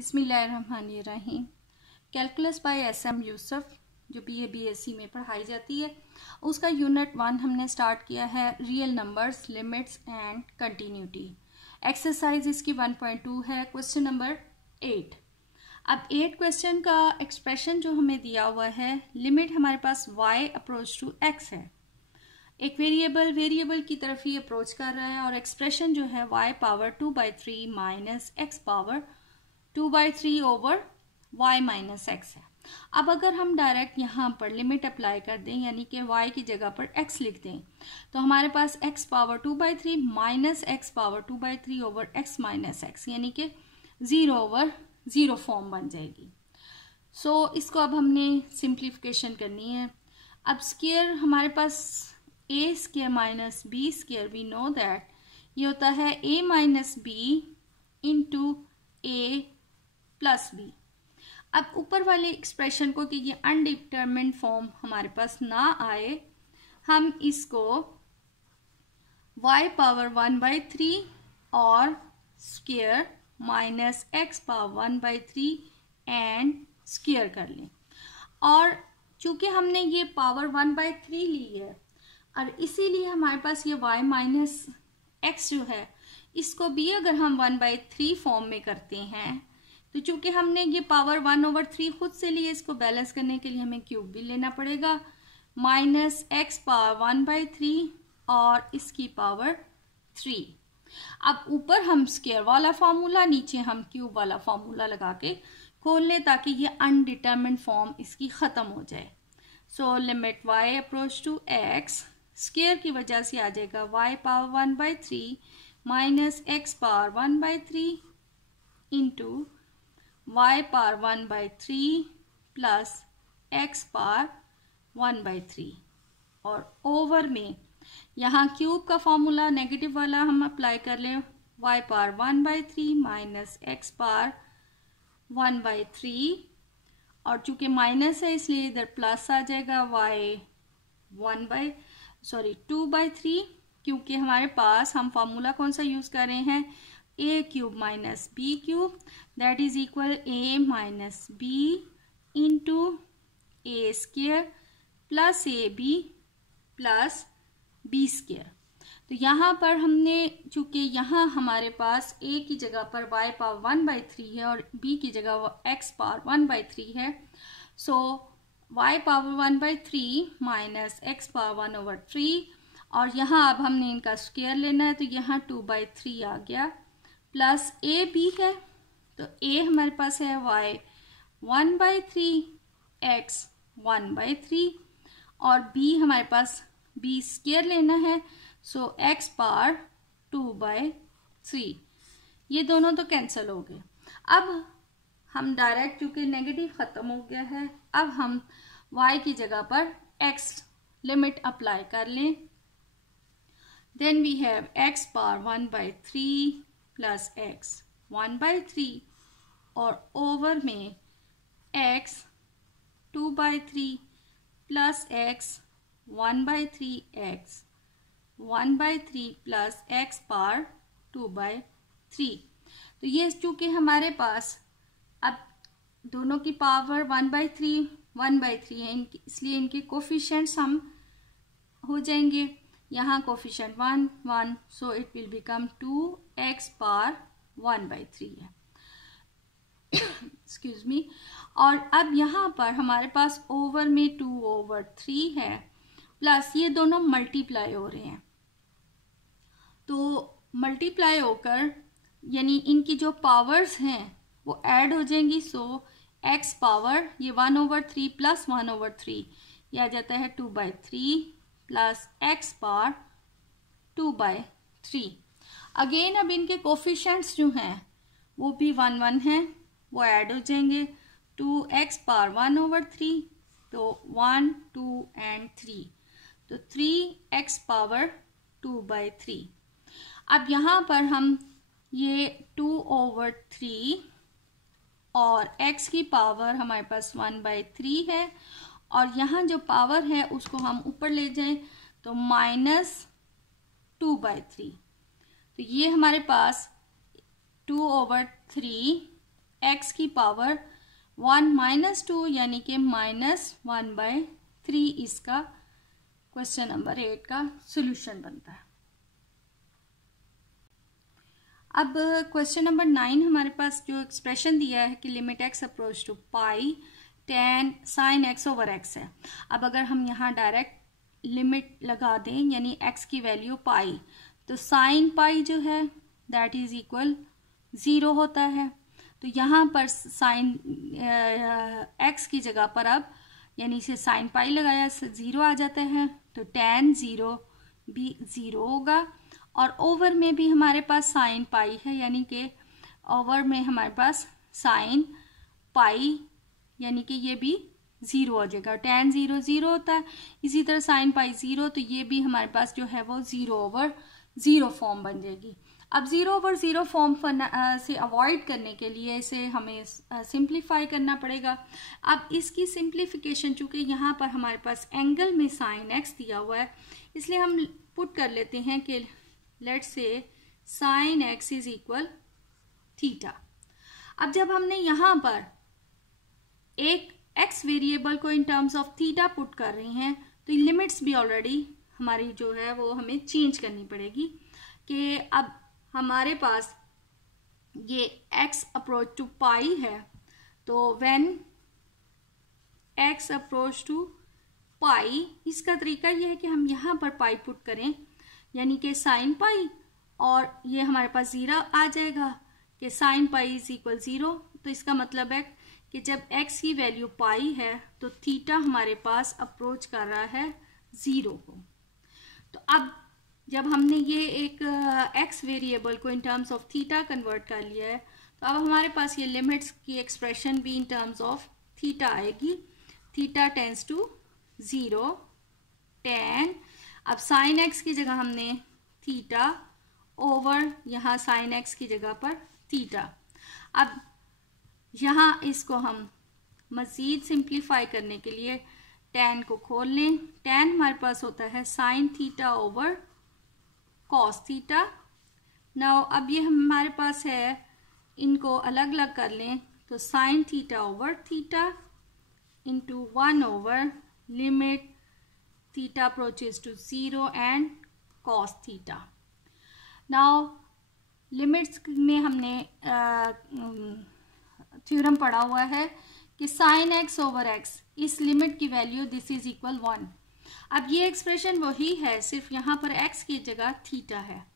बिस्मिल्लाहिर्रहमानिर्रहीम। Calculus bye SM Yusuf जो BA BSc में पढ़ाई जाती है, उसका यूनिट 1 हमने स्टार्ट किया है, real numbers, limits and continuity. Exercise इसकी 1.2 है, क्वेश्चन नंबर 8। अब 8 क्वेश्चन का एक्सप्रेशन जो हमें दिया हुआ है, लिमिट हमारे पास y अप्रोच टू x है, एक वेरिएबल की तरफ ही अप्रोच कर रहा है, और एक्सप्रेशन जो है y power 2/3 minus x power 2/3 over y minus x है। अब अगर हम डायरेक्ट यहाँ पर लिमिट अप्लाई कर दें, यानी कि y की जगह पर x लिख दें, तो हमारे पास x power 2/3 minus x power 2/3 over x minus x, यानी कि 0 ओवर 0 फॉर्म बन जाएगी। सो इसको अब हमने सिंप्लीफिकेशन करनी है। अब स्क्वायर हमारे पास a square minus b square, we know that ये होता है a minus b into a plus b। अब ऊपर वाले एक्सप्रेशन को कि ये अनडिटरमिन्ड फॉर्म हमारे पास ना आए, हम इसको y पावर 1/3 और square minus x power 1/3 and square कर लें। और चूंकि हमने ये पावर 1/3 ली है, और इसीलिए हमारे पास ये y माइनस x जो है, इसको भी अगर हम 1/3 फॉर्म में करते हैं, तो चूंकि हमने ये पावर 1/3 खुद से लिए, इसको बैलेंस करने के लिए हमें क्यूब भी लेना पड़ेगा, माइनस x पावर 1/3 और इसकी पावर 3। अब ऊपर हम स्क्वायर वाला फार्मूला, नीचे हम क्यूब वाला फार्मूला लगा के खोल लें, ताकि ये अनडिटरमिन्ड फॉर्म इसकी खत्म हो जाए। So limit y approach to x, square की वजह से आ जाएगा y power 1/3 minus x power 1/3 into y power 1/3 plus x power 1/3, और ओवर में यहाँ क्यूब का फॉर्मूला नेगेटिव वाला हम अप्लाई कर लें, y power 1/3 minus x power 1/3, और चूंकि माइनस है इसलिए इधर प्लस आ जाएगा y 2/3, क्योंकि हमारे पास हम फार्मूला कौन सा यूज कर रहे हैं, a cube minus b cube, that is equal a minus b into a square plus ab plus b square. तो यहाँ पर हमने, चूंकि यहाँ हमारे पास a की जगह पर y पावर 1/3 है और b की जगह x पावर 1/3 है, सो y power 1/3 minus x power 1/3, और यहाँ अब हमने इनका स्क्वायर लेना है, तो यहाँ 2/3 आ गया, प्लस a b है, तो a हमारे पास है y 1/3 x 1/3, और b हमारे पास b स्क्वायर लेना है, सो x पावर 2/3। ये दोनों तो कैंसिल हो गए। अब हम डायरेक्ट, क्योंकि नेगेटिव खत्म हो गया है, अब हम y की जगह पर x लिमिट अप्लाई कर लें। Then we have x power 1/3 plus x 1/3, और ओवर में x 2/3 plus x 1/3 x 1/3 plus x power 2/3। तो ये चूंकि हमारे पास अब दोनों की पावर 1/3 है, इसलिए इनके कोफिशिएंट्स हम हो जाएंगे, यहाँ coefficient 1 1, so it will become 2x power 1/3 है। Excuse me. और अब यहाँ पर हमारे पास ओवर में 2/3 है, प्लस ये दोनों मल्टीप्लाई हो रहे हैं, तो मल्टीप्लाई होकर यानी इनकी जो पावर्स हैं वो ऐड हो जाएंगी। सो x पावर ये 1/3 प्लस 1/3, यह आ जाता है 2/3 प्लस x पावर 2/3। अगेन अब इनके कोफिशिएंट्स जो हैं वो भी 1 1 हैं, वो ऐड हो जाएंगे, 2x पावर 1/3, तो 1 2 एंड 3, तो 3x पावर 2/3। अब यहाँ पर हम ये 2/3 और x की पावर हमारे पास 1/3 है, और यहाँ जो पावर है उसको हम ऊपर ले जाएं, तो माइनस 2/3, तो ये हमारे पास 2/3 एक्स की पावर 1 माइनस 2 यानी कि -1/3 इसका क्वेश्चन नंबर 8 का सोल्यूशन बनता है। अब क्वेश्चन नंबर 9 हमारे पास जो एक्सप्रेशन दिया है कि limit x approach to pi tan sin x over x है। अब अगर हम यहाँ डायरेक्ट लिमिट लगा दें यानी x की वैल्यू पाई, तो साइन पाई जो है दैट इज इक्वल 0 होता है। तो यहाँ पर साइन x की जगह पर अब यानी इसे साइन पाई लगाया 0 आ जाता है, तो tan 0 भी 0 होगा। और ओवर में भी हमारे पास साइन पाई है यानी कि ओवर में हमारे पास साइन पाई यानी कि ये भी 0 हो जाएगा। tan 0 0 होता है, इसी तरह साइन पाई 0, तो ये भी हमारे पास जो है वो 0/0 फॉर्म बन जाएगी। अब 0/0 फॉर्म से अवॉइड करने के लिए इसे हमें सिंप्लीफाई करना पड़ेगा। अब इसकी सिंप्लीफिकेशन, चूंकि यहाँ पर हमारे पास एंगल में साइन एक्स दिया हुआ है, इसलिए हम पुट कर लेते हैं कि let's say sine x is equal theta. अब जब हमने यहाँ पर एक एक्स वेरिएबल को in terms of theta put कर रही हैं, तो लिमिट्स भी ऑलरेडी हमारी जो है वो हमें चेंज करनी पड़ेगी कि अब हमारे पास ये x अप्रोच टू पाई है, तो व्हेन x अप्रोच टू पाई, इसका तरीका यह है कि हम यहाँ पर पाई पुट करें यानी कि साइन पाई, और ये हमारे पास 0 आ जाएगा कि साइन पाई इज इक्वल 0। तो इसका मतलब है कि जब x की वैल्यू पाई है तो थीटा हमारे पास अप्रोच कर रहा है 0 को। तो अब जब हमने ये एक x वेरिएबल को in terms of theta convert कर लिया है, तो अब हमारे पास ये लिमिट्स की एक्सप्रेशन भी इन टर्म्स ऑफ थीटा आएगी। थीटा टेंस टू 0 tan, अब साइन एक्स की जगह हमने थीटा ओवर यहाँ साइन एक्स की जगह पर थीटा। अब यहाँ इसको हम मज़ीद सिंप्लीफाई करने के लिए tan को खोल लें। tan हमारे पास होता है sign theta over cos theta. Now अब ये हमारे पास है, इनको अलग अलग कर लें, तो sine theta over theta into 1 over limit theta approaches to 0 and cos theta. Now limits में हमने थ्योरम पढ़ा हुआ है कि साइन एक्स ओवर एक्स, इस लिमिट की वैल्यू दिस इज इक्वल 1। अब ये एक्सप्रेशन वही है, सिर्फ यहाँ पर x की जगह थीटा है।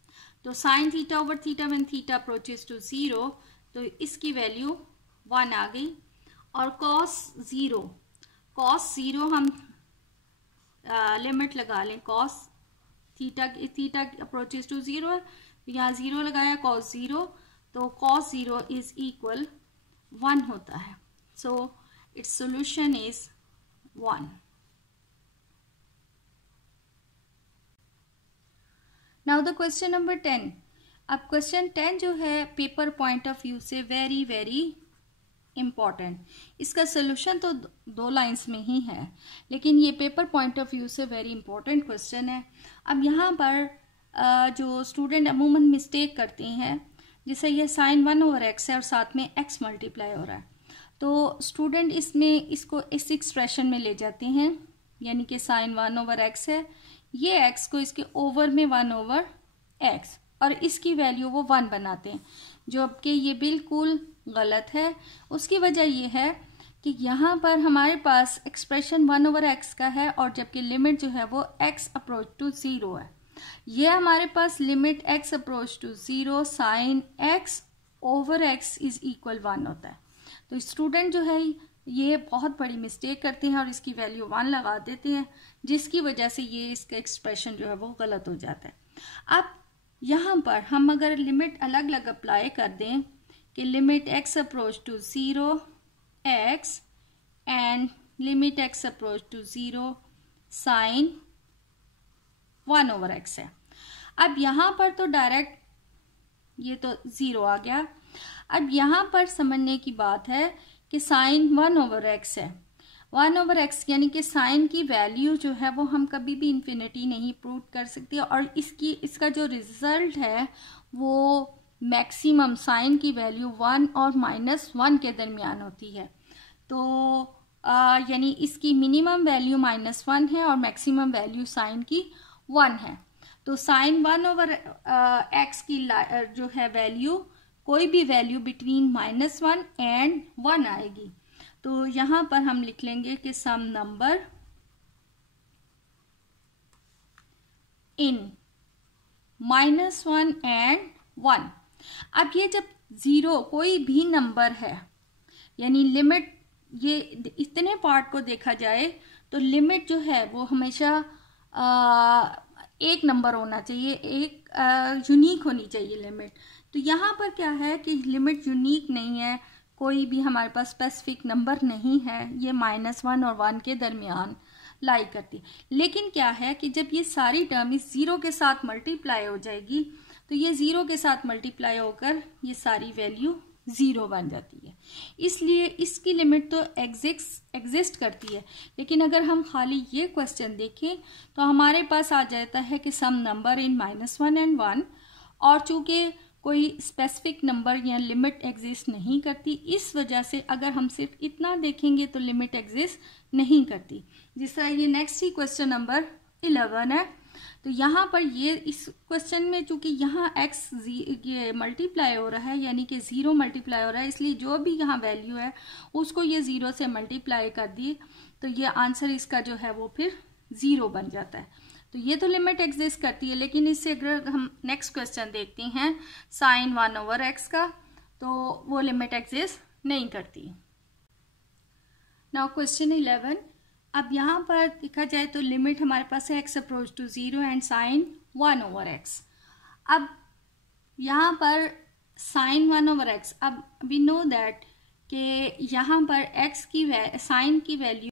तो sine theta over theta when theta approaches to 0, तो इसकी वैल्यू 1 आ गई। और कॉस 0 हम लिमिट लगा लें, कॉस थीटा अप्रोचेस टू 0, यहाँ 0 लगाया, कॉस 0, तो कॉस 0 इज इक्वल 1 होता है। So its solution is 1। Now the question number 10। अब क्वेश्चन 10 जो है पेपर पॉइंट ऑफ व्यू से वेरी वेरी इम्पॉर्टेंट। इसका सोल्यूशन तो 2 लाइंस में ही है, लेकिन ये पेपर पॉइंट ऑफ व्यू से वेरी इंपॉर्टेंट क्वेश्चन है। अब यहाँ पर जो स्टूडेंट अमूमन मिस्टेक करते हैं, जैसे ये साइन 1 ओवर एक्स है और साथ में x मल्टीप्लाई हो रहा है, तो स्टूडेंट इसमें इसको इस एक्सप्रेशन में ले जाते हैं, यानी कि साइन 1 ओवर एक्स है, ये x को इसके ओवर में 1 ओवर x, और इसकी वैल्यू वो 1 बनाते हैं, जो कि ये बिल्कुल गलत है। उसकी वजह ये है कि यहाँ पर हमारे पास एक्सप्रेशन 1 ओवर x का है, और जबकि लिमिट जो है वो x अप्रोच टू 0 है। ये हमारे पास limit x approach to 0 sine x over x is equal 1 होता है। तो स्टूडेंट जो है ये बहुत बड़ी मिस्टेक करते हैं और इसकी वैल्यू 1 लगा देते हैं, जिसकी वजह से ये इसका एक्सप्रेशन जो है वो गलत हो जाता है। अब यहाँ पर हम अगर लिमिट अलग अलग अप्लाई कर दें कि limit x approach to 0 x and limit x approach to 0 sine 1 over x है। अब यहाँ पर तो डायरेक्ट ये तो 0 आ गया। अब यहाँ पर समझने की बात है कि साइन 1 ओवर x है, 1 ओवर x यानी कि साइन की वैल्यू जो है वो हम कभी भी इन्फिनिटी नहीं प्रूव कर सकते, और इसका जो रिजल्ट है वो मैक्सिमम साइन की वैल्यू 1 और -1 के दरमियान होती है। तो यानी इसकी मिनिमम वैल्यू -1 है और मैक्सिमम वैल्यू साइन की 1 है। तो साइन 1/x की जो है वैल्यू, कोई भी वैल्यू बिटवीन -1 एंड 1 आएगी। तो यहाँ पर हम लिख लेंगे कि सम नंबर इन -1 एंड 1। अब ये जब 0 कोई भी नंबर है, यानी लिमिट, ये इतने पार्ट को देखा जाए तो लिमिट जो है वो हमेशा एक नंबर होना चाहिए, एक यूनिक होनी चाहिए लिमिट। तो यहाँ पर क्या है कि लिमिट यूनिक नहीं है, कोई भी हमारे पास स्पेसिफिक नंबर नहीं है, ये -1 और 1 के दरमियान लाई करती। लेकिन क्या है कि जब ये सारी टर्म इस 0 के साथ मल्टीप्लाई हो जाएगी तो ये 0 के साथ मल्टीप्लाई होकर ये सारी वैल्यू 0 बन जाती है। इसलिए इसकी लिमिट तो एग्जिस्ट करती है। लेकिन अगर हम खाली ये क्वेश्चन देखें तो हमारे पास आ जाता है कि सम नंबर इन -1 एंड 1, और चूंकि कोई स्पेसिफिक नंबर या लिमिट एग्जिस्ट नहीं करती, इस वजह से अगर हम सिर्फ इतना देखेंगे तो लिमिट एग्जिस्ट नहीं करती। जिस तरह ये नेक्स्ट ही क्वेश्चन नंबर 11 है। तो यहाँ पर ये इस क्वेश्चन में चूंकि यहाँ x ये मल्टीप्लाई हो रहा है, यानी कि 0 मल्टीप्लाई हो रहा है, इसलिए जो भी यहाँ वैल्यू है उसको ये 0 से मल्टीप्लाई कर दी, तो ये आंसर इसका जो है वो फिर 0 बन जाता है। तो ये तो लिमिट एग्जिस्ट करती है। लेकिन इससे अगर हम नेक्स्ट क्वेश्चन देखते हैं साइन 1/x का, तो वो लिमिट एग्जिस्ट नहीं करती। Now question 11। अब यहाँ पर देखा जाए तो लिमिट हमारे पास है x approach to 0 and sine 1/x। अब यहाँ पर साइन 1/x, अब वी नो दैट कि यहाँ पर x की साइन की वैल्यू